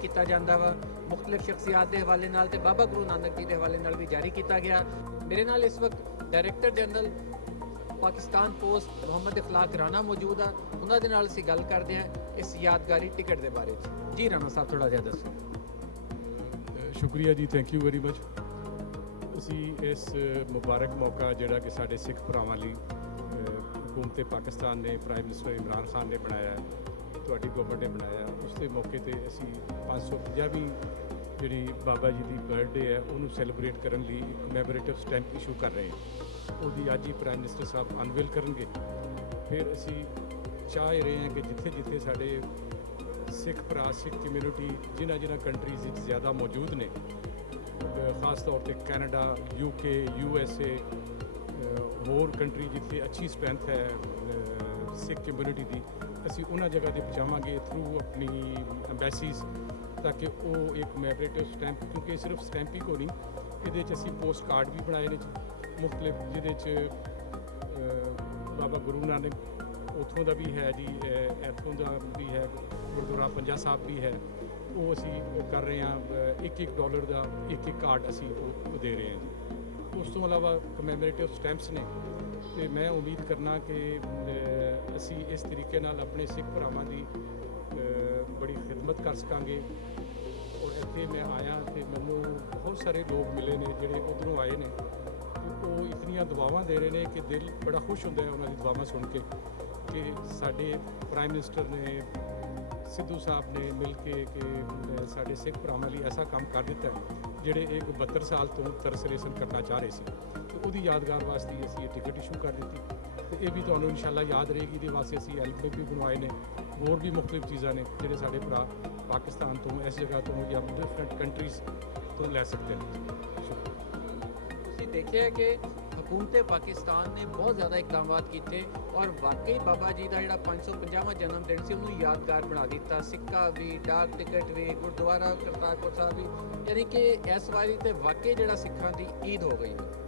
ਕੀਤਾ ਜਾਂਦਾ ਵਾ। ਮੁxtਲਿਫ ਸ਼ਖਸੀਅਤ ਦੇ ਹਵਾਲੇ ਨਾਲ ਤੇ ਬਾਬਾ ਗੁਰੂ ਨਾਨਕ ਜੀ ਦੇ ਹਵਾਲੇ ਨਾਲ ਵੀ ਜਾਰੀ ਕੀਤਾ ਗਿਆ। ਮੇਰੇ ਨਾਲ ਇਸ ਵਕਤ director general Pakistan post Muhammad Ikhlaq Rana ਮੌਜੂਦ ਆ। ਉਹਨਾਂ ਦੇ ਨਾਲ ਅਸੀਂ ਗੱਲ ਕਰਦੇ ਹਾਂ ਇਸ ਯਾਦਗਾਰੀ ਟਿਕਟ ਦੇ ਬਾਰੇ 'ਚ। ਜੀ ਰਾਣਾ ਸਾਹਿਬ ਥੋੜ੍ਹਾ ਜਿਹਾ ਦੱਸੋ। ਸ਼ੁਕਰੀਆ ਜੀ, ਥੈਂਕ ਯੂ ਵੈਰੀ ਮਚ। ਅਸੀਂ ਇਸ ਮੁਬਾਰਕ ਮੌਕਾ ਜਿਹੜਾ ਕਿ ਸਾਡੇ ਸਿੱਖ ਭਰਾਵਾਂ ਲਈ ਹਕੂਮਤ ਪਾਕਿਸਤਾਨ ਨੇ, ਪ੍ਰਾਈਮ ਮਿਨਿਸਟਰ ਇਮਰਾਨ ਖਾਨ ਨੇ ਬਣਾਇਆ, ਤੁਹਾਡੀ ਗਵਰਨਮੈਂਟ ਨੇ ਬਣਾਇਆ, ਉਸ ਦੇ ਮੌਕੇ ਤੇ ਅਸੀਂ 550ਵੀਂ ਜਿਹੜੀ ਬਾਬਾ ਜੀ ਦੀ ਬਰਥਡੇ ਹੈ ਉਹਨੂੰ ਸੈਲੀਬ੍ਰੇਟ ਕਰਨ ਲਈ ਇੱਕ ਮੈਮੋਰੇਟਿਵ ਸਟੈਂਪ ਇਸ਼ੂ ਕਰ ਰਹੇ ਹਾਂ। ਉਹਦੀ ਅੱਜ ਹੀ ਪ੍ਰਾਈਮ ਮਿਨਿਸਟਰ ਸਾਹਿਬ ਅਨਵੀਲ ਕਰਨਗੇ। ਫਿਰ ਅਸੀਂ ਚਾਹ ਰਹੇ ਹਾਂ ਕਿ ਜਿੱਥੇ ਜਿੱਥੇ ਸਾਡੇ ਸਿੱਖ ਭਰਾ, ਸਿੱਖ ਕਮਿਊਨਿਟੀ ਜਿਨ੍ਹਾਂ ਕੰਟਰੀਜ਼ ਵਿੱਚ ਜ਼ਿਆਦਾ ਮੌਜੂਦ ਨੇ, ਖਾਸ ਤੌਰ ਤੇ ਕੈਨੇਡਾ, UK, USA, ਹੋਰ ਕੰਟਰੀ ਜਿੱਥੇ ਅੱਛੀ ਸਟਰੈਂਥ ਹੈ ਸਿੱਖ ਕਮਿਊਨਿਟੀ ਦੀ, ਅਸੀਂ ਉਹਨਾਂ ਜਗ੍ਹਾ 'ਤੇ ਪਹੁੰਚਾਵਾਂਗੇ ਥਰੂ ਆਪਣੀ ਐਮਬੈਸੀਜ਼, ਤਾਂ ਕਿ ਉਹ ਇੱਕ ਮੈਮੋਰੇਟਿਵ ਸਟੈਂਪ, ਕਿਉਂਕਿ ਸਿਰਫ ਸਟੈਂਪ ਹੀ ਕੋ ਨਹੀਂ, ਇਹਦੇ 'ਚ ਅਸੀਂ ਪੋਸਟ ਕਾਰਡ ਵੀ ਬਣਾਏ ਨੇ ਮੁਖਤਲਿਫ, ਜਿਹਦੇ 'ਚ ਬਾਬਾ ਗੁਰੂ ਨਾਨਕ ਉੱਥੋਂ ਦਾ ਵੀ ਹੈ ਜੀ, ਇੱਥੋਂ ਦਾ ਵੀ ਹੈ, ਗੁਰਦੁਆਰਾ ਪੰਜਾ ਸਾਹਿਬ ਵੀ ਹੈ, ਉਹ ਅਸੀਂ ਕਰ ਰਹੇ ਹਾਂ। $1 ਦਾ ਇੱਕ ਕਾਰਡ ਅਸੀਂ ਉਹ ਦੇ ਰਹੇ ਹਾਂ ਜੀ। ਉਸ ਤੋਂ ਇਲਾਵਾ ਕਮੈਮੋਰੇਟਿਵ ਸਟੈਂਪਸ ਨੇ, ਅਤੇ ਮੈਂ ਉਮੀਦ ਕਰਨਾ ਕਿ ਅਸੀਂ ਇਸ ਤਰੀਕੇ ਨਾਲ ਆਪਣੇ ਸਿੱਖ ਭਰਾਵਾਂ ਦੀ ਬੜੀ ਖਿਦਮਤ ਕਰ ਸਕਾਂਗੇ। ਔਰ ਇੱਥੇ ਮੈਂ ਆਇਆ ਅਤੇ ਮੈਨੂੰ ਬਹੁਤ ਸਾਰੇ ਲੋਕ ਮਿਲੇ ਨੇ ਜਿਹੜੇ ਉੱਧਰੋਂ ਆਏ ਨੇ, ਉਹ ਇਤਨੀਆਂ ਦੁਆਵਾਂ ਦੇ ਰਹੇ ਨੇ ਕਿ ਦਿਲ ਬੜਾ ਖੁਸ਼ ਹੁੰਦਾ ਹੈ ਉਹਨਾਂ ਦੀ ਦੁਆਵਾਂ ਸੁਣ ਕੇ, ਕਿ ਸਾਡੇ ਪ੍ਰਾਈਮ ਮਿਨਿਸਟਰ ਨੇ, ਸਿੱਧੂ ਸਾਹਿਬ ਨੇ ਮਿਲ ਕੇ ਕਿ ਸਾਡੇ ਸਿੱਖ ਭਰਾਵਾਂ ਲਈ ਐਸਾ ਕੰਮ ਕਰ ਦਿੱਤਾ ਜਿਹੜੇ ਇਹ 72 ਸਾਲ ਤੋਂ ਤਰਸਰੇਸਨ ਕਰਨਾ ਚਾਹ ਰਹੇ ਸੀ। ਤੇ ਉਹਦੀ ਯਾਦਗਾਰ ਵਾਸਤੇ ਅਸੀਂ ਇਹ ਟਿਕਟ ਇਸ਼ੂ ਕਰ ਦਿੱਤੀ, ਅਤੇ ਇਹ ਵੀ ਤੁਹਾਨੂੰ ਇਨਸ਼ਾਅੱਲਾ ਯਾਦ ਰਹੇਗੀ। ਇਹਦੇ ਵਾਸਤੇ ਅਸੀਂ ਐਲਬਮ ਵੀ ਬਣਵਾਏ ਨੇ, ਹੋਰ ਵੀ ਮੁਖਤਲਿਫ ਚੀਜ਼ਾਂ ਨੇ ਜਿਹੜੇ ਸਾਡੇ ਭਰਾ ਪਾਕਿਸਤਾਨ ਤੋਂ, ਇਸ ਜਗ੍ਹਾ ਤੋਂ ਜਾਂ ਡਿਫਰੈਂਟ ਕੰਟਰੀਜ਼ ਤੋਂ ਲੈ ਸਕਦੇ ਨੇ। ਤੁਸੀਂ ਦੇਖਿਆ ਕਿ ਹਕੂਮਤ ਪਾਕਿਸਤਾਨ ਨੇ ਬਹੁਤ ਜ਼ਿਆਦਾ ਇਕਦਾਮਾਤ ਕੀਤੇ ਔਰ ਵਾਕਈ ਬਾਬਾ ਜੀ ਦਾ ਜਿਹੜਾ 550ਵਾਂ ਜਨਮ ਦਿਨ ਸੀ ਉਹਨੂੰ ਯਾਦਗਾਰ ਬਣਾ ਦਿੱਤਾ। ਸਿੱਕਾ ਵੀ, ਡਾਕ ਟਿਕਟ ਵੀ, ਗੁਰਦੁਆਰਾ ਕਰਤਾਰਪੁਰ ਸਾਹਿਬ ਵੀ, ਯਾਨੀ ਕਿ ਇਸ ਵਾਰੀ ਤੇ ਵਾਕਈ ਜਿਹੜਾ ਸਿੱਖਾਂ ਦੀ ਈਦ ਹੋ ਗਈ ਹੈ।